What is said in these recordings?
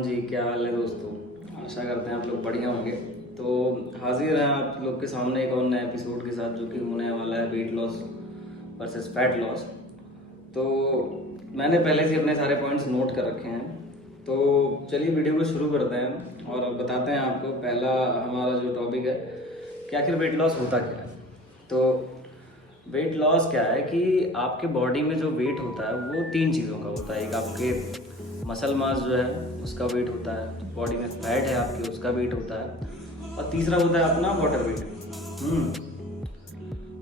हाँ जी, क्या हाल है दोस्तों। आशा करते हैं आप लोग बढ़िया होंगे। तो हाजिर हैं आप लोग के सामने एक और नए एपिसोड के साथ, जो कि होने वाला है weight loss versus fat loss. तो मैंने पहले से अपने सारे पॉइंट्स नोट कर रखे हैं। तो चलिए वीडियो को शुरू करते हैं और बताते हैं आपको। पहला हमारा जो टॉपिक है कि आखिर वेट लॉस होता क्या है। तो वेट लॉस क्या है कि आपके बॉडी में जो वेट होता है वो तीन चीज़ों का होता है। एक आपके मसल मास जो है उसका वेट होता है, बॉडी में फैट है आपके उसका वेट होता है, और तीसरा होता है अपना वाटर वेट।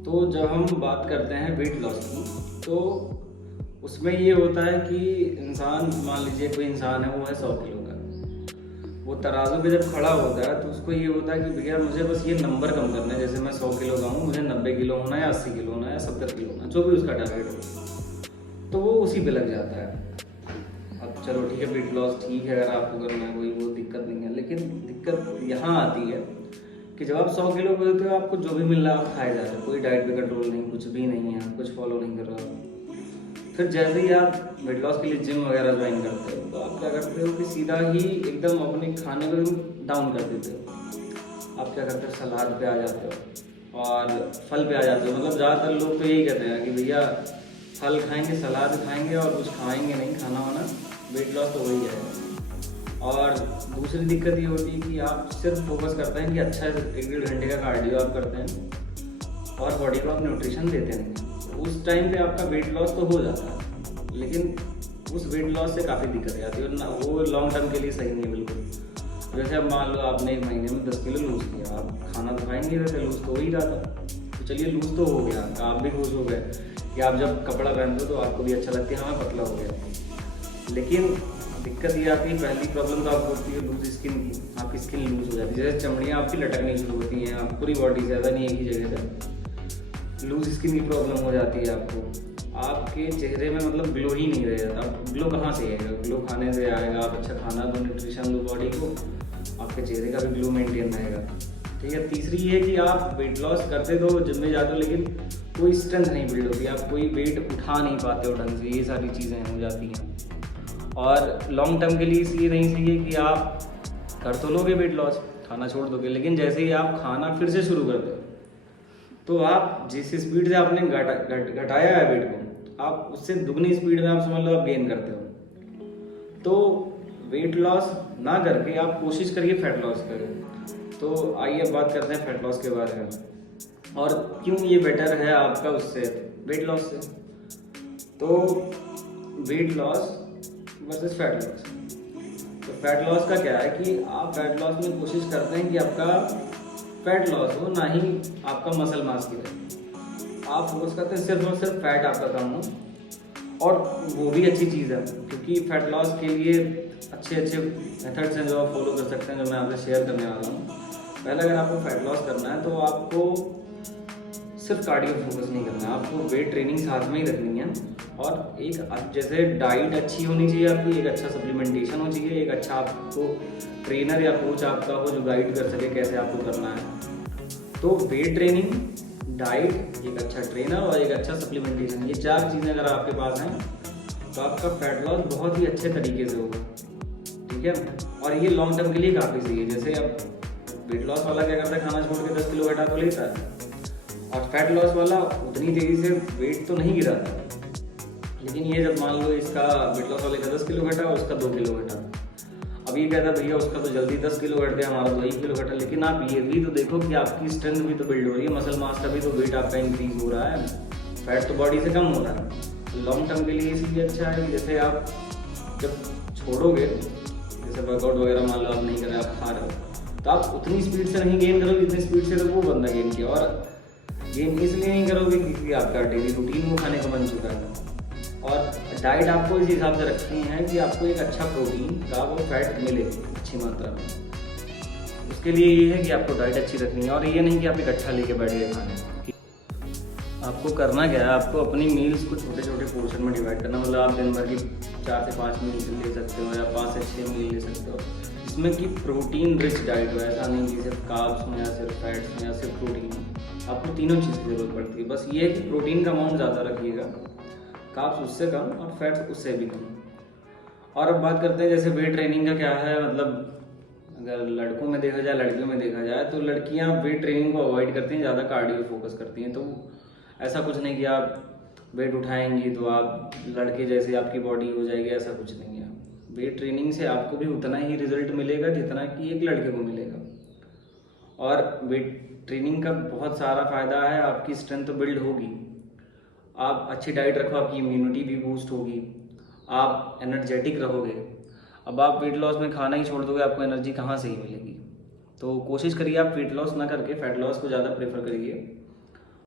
तो जब हम बात करते हैं वेट लॉस की, तो उसमें ये होता है कि इंसान, मान लीजिए कोई इंसान है, वो है 100 किलो का। वो तराजू पे जब खड़ा होता है तो उसको ये होता है कि भैया मुझे बस ये नंबर कम करना है। जैसे मैं 100 किलो का हूँ, मुझे 90 किलो होना है, 80 किलो होना है, 70 किलो होना है, जो भी उसका टारगेट हो, तो वो उसी पे लग जाता है। अब चलो ठीक है, वेट लॉस ठीक है, अगर आपको करना है कोई वो दिक्कत नहीं है। लेकिन दिक्कत यहाँ आती है कि जब आप 100 किलो के होते हो, आपको जो भी मिल रहा है आप खाए जा रहे हो, कोई डाइट पे कंट्रोल नहीं, कुछ भी नहीं है, कुछ फॉलो नहीं कर रहे हो। फिर जैसे ही आप वेट लॉस के लिए जिम वगैरह ज्वाइन करते हो, तो आप क्या करते हो कि सीधा ही एकदम अपने खाने को डाउन कर देते हो। आप क्या करते हो, सलाद पे आ जाते हो और फल पे आ जाते हो। मतलब ज़्यादातर लोग तो यही कहते हैं कि भैया फल खाएंगे, सलाद खाएंगे और कुछ खाएंगे नहीं, खाना वाना, वेट लॉस तो वही है। और दूसरी दिक्कत ये होती है कि आप सिर्फ फोकस करते हैं कि अच्छा 1-1.5 घंटे का कार्डियो आप करते हैं और बॉडी को आप न्यूट्रिशन देते नहीं। उस टाइम पे आपका वेट लॉस तो हो जाता है, लेकिन उस वेट लॉस से काफ़ी दिक्कत आती है ना, वो लॉन्ग टर्म के लिए सही नहीं है बिल्कुल। जैसे अब मान लो आपने 1 महीने में 10 किलो लूज़ किया, आप खाना तो खाएंगे, वैसे लूज़ तो हो ही रहा था। तो चलिए लूज़ तो हो गया, आप भी खुश हो गए कि आप जब कपड़ा पहनते हो तो आपको भी अच्छा लगता है, हाँ पतला हो गया। लेकिन दिक्कत ये आती है, पहली प्रॉब्लम तो आपको होती है लूज स्किन की। आपकी स्किन लूज हो जाती है, जैसे चमड़ियाँ आपकी लटकनी शुरू होती हैं, आप पूरी बॉडी से, ज़्यादा नहीं एक ही जगह पर। लूज स्किन की प्रॉब्लम हो जाती है आपको, आपके चेहरे में मतलब ग्लो ही नहीं रहेगा। आप ग्लो कहाँ से आएगा? ग्लो खाने से आएगा। आप अच्छा खाना दो, न्यूट्रिशन दो बॉडी को, आपके चेहरे का भी ग्लो मेंटेन रहेगा। ठीक है। तीसरी ये है कि आप वेट लॉस करते तो जिम में जाते हो, लेकिन कोई स्ट्रेंथ नहीं बिल्ड होती, आप कोई वेट उठा नहीं पाते हो ढंग से, ये सारी चीज़ें हो जाती हैं। और लॉन्ग टर्म के लिए इसलिए नहीं सही है कि आप कर तो लोगे वेट लॉस, खाना छोड़ दोगे, लेकिन जैसे ही आप खाना फिर से शुरू कर दो, तो आप जिस स्पीड से आपने घटाया है वेट को, आप उससे दुगनी स्पीड में आप समझ लो आप गेन करते हो। तो वेट लॉस ना करके आप कोशिश करिए फैट लॉस करें। तो आइए अब बात करते हैं फैट लॉस के बारे में, और क्यों ये बेटर है आपका उससे, वेट लॉस से। तो weight loss versus fat loss. तो फैट लॉस का क्या है कि आप फैट लॉस में कोशिश करते हैं कि आपका फैट लॉस हो, ना ही आपका मसल मास की रहे। आप फोकस करते हैं सिर्फ और सिर्फ फैट आपका कम हो, और वो भी अच्छी चीज़ है, क्योंकि फैट लॉस के लिए अच्छे अच्छे मेथड्स हैं जो आप फॉलो कर सकते हैं, जो मैं आपसे शेयर करने वाला हूँ। पहले अगर आपको फैट लॉस करना है तो आपको सिर्फ कार्डियो फोकस नहीं करना है, आपको वेट ट्रेनिंग साथ में ही रखनी है। और एक जैसे डाइट अच्छी होनी चाहिए आपकी, एक अच्छा सप्लीमेंटेशन हो चाहिए, एक अच्छा आपको ट्रेनर या कोच आपका हो जो गाइड कर सके कैसे आपको करना है। तो वेट ट्रेनिंग, डाइट, एक अच्छा ट्रेनर और एक अच्छा सप्लीमेंटेशन, ये 4 चीज़ें अगर आपके पास हैं तो आपका फैट लॉस बहुत ही अच्छे तरीके से होगा। ठीक है। और ये लॉन्ग टर्म के लिए काफ़ी सही है। जैसे अब वेट लॉस वाला क्या करता है, खाना छोड़ के 10 किलो घटा तो लेता है, और फैट लॉस वाला उतनी तेज़ी से वेट तो नहीं गिराता। लेकिन ये जब मान लो इसका वेट लॉस वाले का 10 किलो घटा, उसका 2 किलो घटा, अब ये कहता भैया उसका तो जल्दी 10 किलो घट गया, हमारा तो 1 किलो घटा। लेकिन आप ये भी तो देखो कि आपकी स्ट्रेंथ भी तो बिल्ड हो रही है, मसल मास का भी तो वेट आपका इंक्रीज हो रहा है, फैट तो बॉडी से कम हो रहा है। लॉन्ग टर्म के लिए इसलिए अच्छा है कि जैसे आप जब छोड़ोगे, जैसे वर्कआउट वगैरह मान लो आप नहीं कर रहे, आप खा रहे हो, तो आप उतनी स्पीड से नहीं गेन करोगे जितनी स्पीड से तो वो बंदा गेन किया। और गेन इसलिए नहीं करोगे क्योंकि आपका डेली रूटीन वो खाने का बन चुका है। और डाइट आपको इस हिसाब से रखनी है कि आपको एक अच्छा प्रोटीन का वो फैट मिले अच्छी मात्रा में। उसके लिए ये है कि आपको डाइट अच्छी रखनी है, और ये नहीं कि आप इकट्ठा लेके बैठ गए खाने। आपको करना क्या है, आपको अपनी मील्स को छोटे छोटे पोर्शन में डिवाइड करना। मतलब आप दिन भर की 4 से 5 मील ले सकते हो, या 5 से 6 मील ले सकते हो, जिसमें कि प्रोटीन रिच डाइट हो। ऐसा नहीं कि सिर्फ कार्ब्स हो, या सिर्फ फैट्स हो, या सिर्फ प्रोटीन हो। आपको तीनों चीज़ की ज़रूरत पड़ती है। बस ये है कि प्रोटीन का अमाउंट ज़्यादा रखिएगा, कार्ब्स उससे कम और फैट्स उससे भी कम। और अब बात करते हैं जैसे वेट ट्रेनिंग का क्या है, मतलब अगर लड़कों में देखा जाए, लड़कियों में देखा जाए, तो लड़कियां वेट ट्रेनिंग को अवॉइड करती हैं, ज़्यादा कार्डियो फोकस करती हैं। तो ऐसा कुछ नहीं कि आप वेट उठाएंगी तो आप लड़के जैसे आपकी बॉडी हो जाएगी, ऐसा कुछ नहीं है। वेट ट्रेनिंग से आपको भी उतना ही रिजल्ट मिलेगा जितना कि एक लड़के को मिलेगा। और वेट ट्रेनिंग का बहुत सारा फ़ायदा है, आपकी स्ट्रेंथ तो बिल्ड होगी, आप अच्छी डाइट रखो, आपकी इम्यूनिटी भी बूस्ट होगी, आप एनर्जेटिक रहोगे। अब आप वेट लॉस में खाना ही छोड़ दोगे, आपको एनर्जी कहाँ से ही मिलेगी। तो कोशिश करिए आप वेट लॉस ना करके फैट लॉस को ज़्यादा प्रेफर करिए।